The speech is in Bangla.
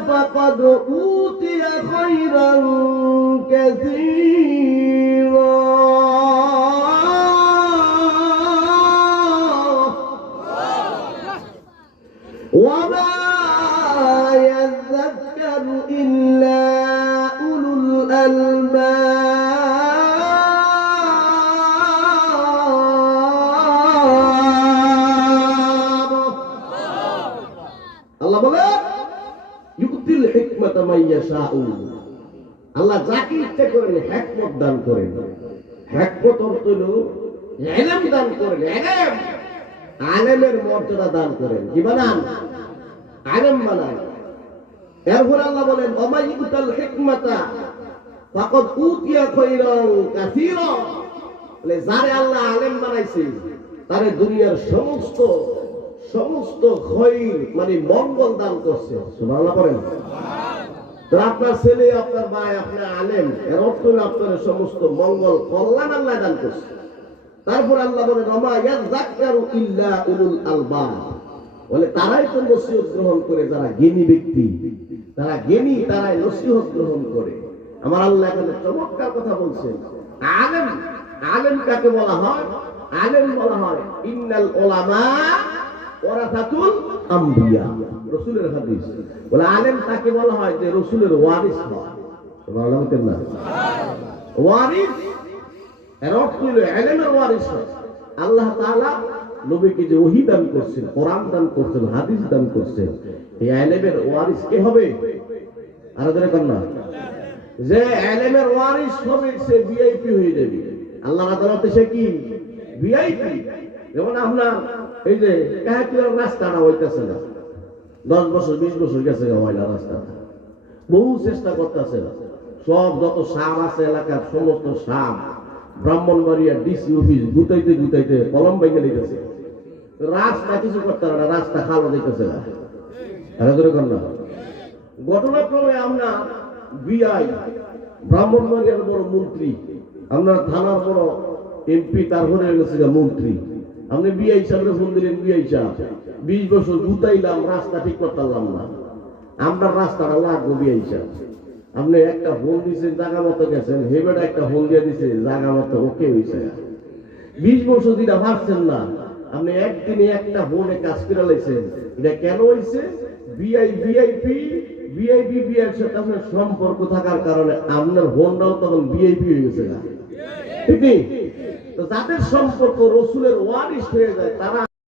فقد أوتي خيرا كثيرا وما يذكر إلا أولو الألباب আল্লাহ বলে ইউতিল হিকমাতা মান ইয়াশাউ আল্লাহ যাকে ইচ্ছা করেন হিকমত দান করেন হিকমত অর্থ হলো ইলম দান করেন ইলম আলেমের মর্যাদা দান করেন কি বানান আলেম বানান এরপর আল্লাহ বলেন ওয়া মান ইউতিল হিকমাতা ফাকাদ উতিয়া খায়রান কাসীরা বলে যারে আল্লাহ আলেম বানাইছে তারে দুনিয়ার সমস্ত খৈর মানে মঙ্গল দান করছে সুবহানাল্লাহ পড়েন তো আপনার ছেলে আপনার ভাই আপনার আলেম এর অর্থ হলো আপনার সমস্ত মঙ্গল কল্যাণ আল্লাহ দান করছে তারপর আল্লাহ বলেন ওমা ইয়াযাক্কারু ইল্লা উলুল আলবাব বলে তারাই তো নসিহত গ্রহণ করে যারা জ্ঞানী ব্যক্তি তারা জ্ঞানী তারাই নসিহত গ্রহণ করে আমার আল্লাহ এখানে চমৎকার কথা বলছেন আলেম কাকে বলা হয় আলেম বলা হয় ইন্নাল উলামা ওয়ারাসাতুল আম্বিয়া রাসূলের হাদিস বলে আলেম তাকে বলা হয় যে রাসূলের ওয়ারিস হয় সুবহানাল্লাহ না ওয়ারিস এর অর্থ হলো ইলমের ওয়ারিস আল্লাহ তাআলা নবীকে যে ওহী দান করছেন কোরআন দান করছেন হাদিস দান করছেন এই ইলমের ওয়ারিস কে হবে আর ধরে কোন না যে ইলমের ওয়ারিস হবে সে ভিআইপি হয়ে যাবে আল্লাহর আদালতে সে কি ভিআইপি যেমন আমরা এই যে কাহিয়ার রাস্তাটা হইতেছে না 10 বছর 20 বছর গেছে হয়না রাস্তা বহু চেষ্টা করতেছে সব যত সাপ আছে এলাকার সমস্ত সাপ ব্রাহ্মণবাড়িয়া ডিসি অফিস গুতাইতে কলম বাইকে লিখেছে রাস্তা কিছু করতে পারে না রাস্তা খালো দিতেছে না ঘটনাক্রমে আমরা বিআই ব্রাহ্মণবাড়িয়ার বড় মন্ত্রী আমরা থানার বড় এমপি তারপরে গেছে মন্ত্রী আপনি বিআই সাহেবের ফোন দিলেন বিআই সাহেব 20 বছর গুতাইলাম রাস্তা ঠিক করতে পারলাম না আমরা রাস্তাটা লাগবো বিআই সাহেব আপনি একটা ফোন দিয়েছেন জায়গা মতো গেছেন হেবেটা একটা ফোন দিয়ে দিছে জায়গা মতো ওকে হয়েছে 20 বছর যেটা ভাবছেন না আপনি একদিনে একটা ফোনে কাজ করে লাইছেন এটা কেন হয়েছে ভিআইপি বিআইর সাথে আপনার সম্পর্ক থাকার কারণে আপনার ফোনটাও তখন ভিআইপি হয়ে গেছে না ঠিক তো যাদের সম্পর্ক রাসূলের ওয়ারিস হয়ে যায় তারা